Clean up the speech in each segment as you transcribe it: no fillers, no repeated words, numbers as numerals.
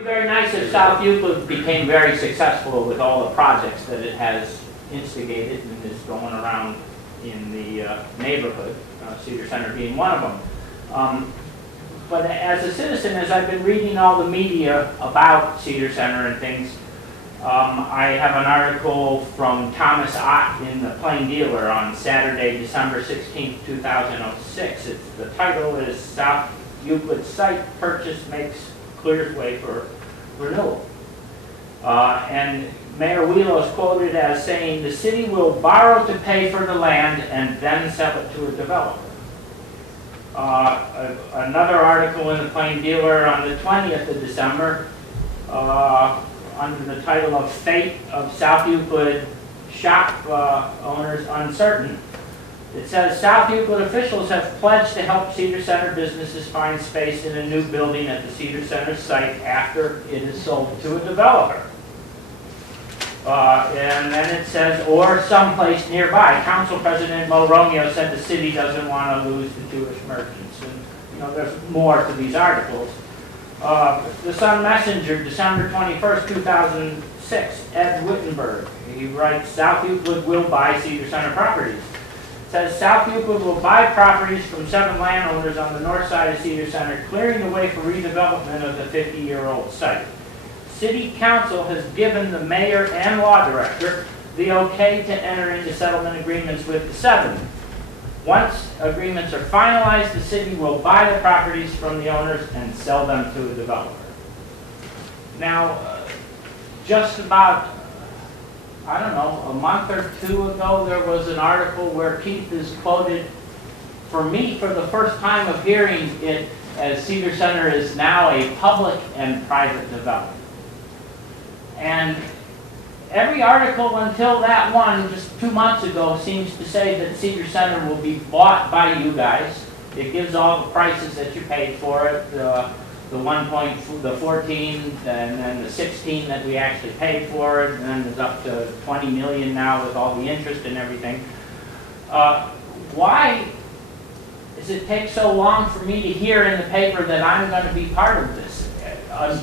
Very nice if South Euclid became very successful with all the projects that it has instigated and is going around in the neighborhood, Cedar Center being one of them. But as a citizen, as I've been reading all the media about Cedar Center and things, I have an article from Thomas Ott in the Plain Dealer on Saturday, December 16, 2006. The title is South Euclid Site Purchase Makes Clears Way for Renewal. And Mayor Wheelo is quoted as saying, the city will borrow to pay for the land and then sell it to a developer. Another article in the Plain Dealer on the 20th of December under the title of Fate of South Euclid Shop Owners Uncertain. It says, South Euclid officials have pledged to help Cedar Center businesses find space in a new building at the Cedar Center site after it is sold to a developer. And then it says, or someplace nearby. Council President Mo Romeo said the city doesn't want to lose the Jewish merchants. And, you know, there's more to these articles. The Sun Messenger, December 21st, 2006, Ed Wittenberg. He writes, South Euclid will buy Cedar Center properties. It says, South Euclid will buy properties from 7 landowners on the north side of Cedar Center, clearing the way for redevelopment of the 50-year-old site. City Council has given the mayor and law director the okay to enter into settlement agreements with the 7. Once agreements are finalized, the city will buy the properties from the owners and sell them to a developer. Now, just about, I don't know, a month or 2 ago, there was an article where Keith is quoted, for me, for the first time of hearing it, as Cedar Center is now a public and private development. And every article until that one, just 2 months ago, seems to say that Cedar Center will be bought by you guys. It gives all the prices that you paid for it, the 14, and then the 16 that we actually paid for it, and then it's up to 20 million now with all the interest and everything. Why does it take so long for me to hear in the paper that I'm going to be part of this?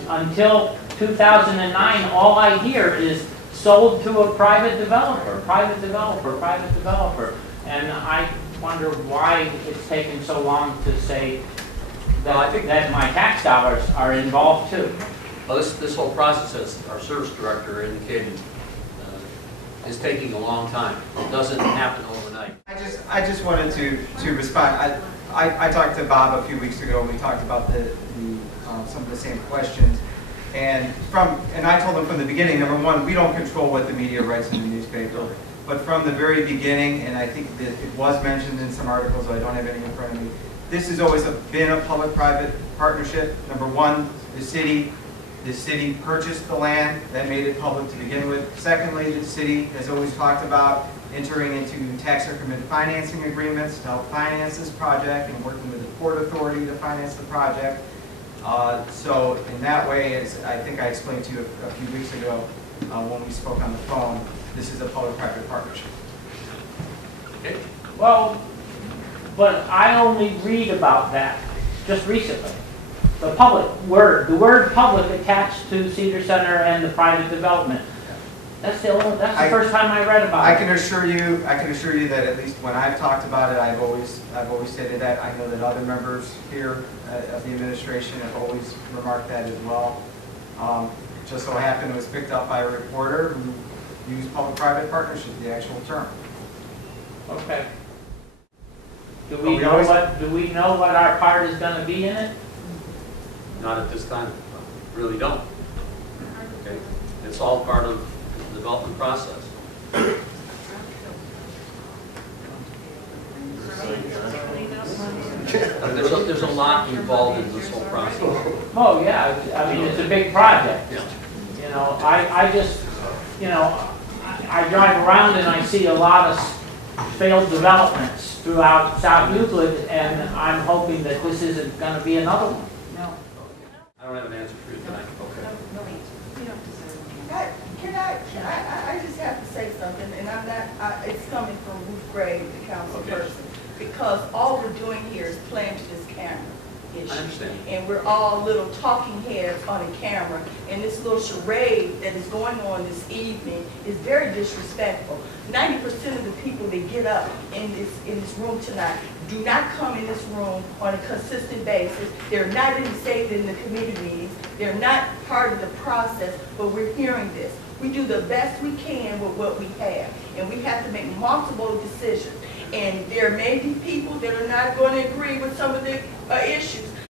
Until 2009, all I hear is sold to a private developer, private developer, private developer. And I wonder why it's taken so long to say that, well, I think that my tax dollars are involved too. Well, this whole process, as our service director indicated, is taking a long time. It doesn't happen overnight. I just wanted to respond. I talked to Bob a few weeks ago. We talked about some of the same questions. And I told them from the beginning, number one, we don't control what the media writes in the newspaper. But from the very beginning, and I think that it was mentioned in some articles, so I don't have any in front of me, this has always been a public-private partnership. Number one, the city purchased the land, that made it public to begin with. Secondly, the city has always talked about entering into tax increment financing agreements to help finance this project and working with the Port Authority to finance the project. So in that way, as I think I explained to you a few weeks ago when we spoke on the phone, this is a public-private partnership. Okay. Well, but I only read about that just recently. The word public attached to Cedar Center and the private development. That's the first time I read about it. I can assure you that at least when I've talked about it, I've always stated that. I know that other members here of the administration have always remarked that as well. Just so happened it was picked up by a reporter who used public-private partnership, the actual term. Okay. Do we know what our part is going to be in it? Not at this time. Really don't. Okay. It's all part of the development process. There's a lot involved in this whole process. Oh yeah, I mean it's a big project. Yeah. You know, I just, you know, I drive around and I see a lot of failed developments throughout South Euclid, and I'm hoping that this isn't going to be another one. No. I don't have an answer for you tonight. Okay. I just have to say something, and I'm not. It's coming from Ruth Gray, the council person, because all we're doing here is playing to this camera. issue. I understand. And we're all little talking heads on a camera, and this little charade that is going on this evening is very disrespectful. 90% of the people that get up in this room tonight do not come in this room on a consistent basis. They're not even saved in the committee meetings. They're not part of the process, but we're hearing this. We do the best we can with what we have, and we have to make multiple decisions. And there may be people that are not going to agree with some of the issues,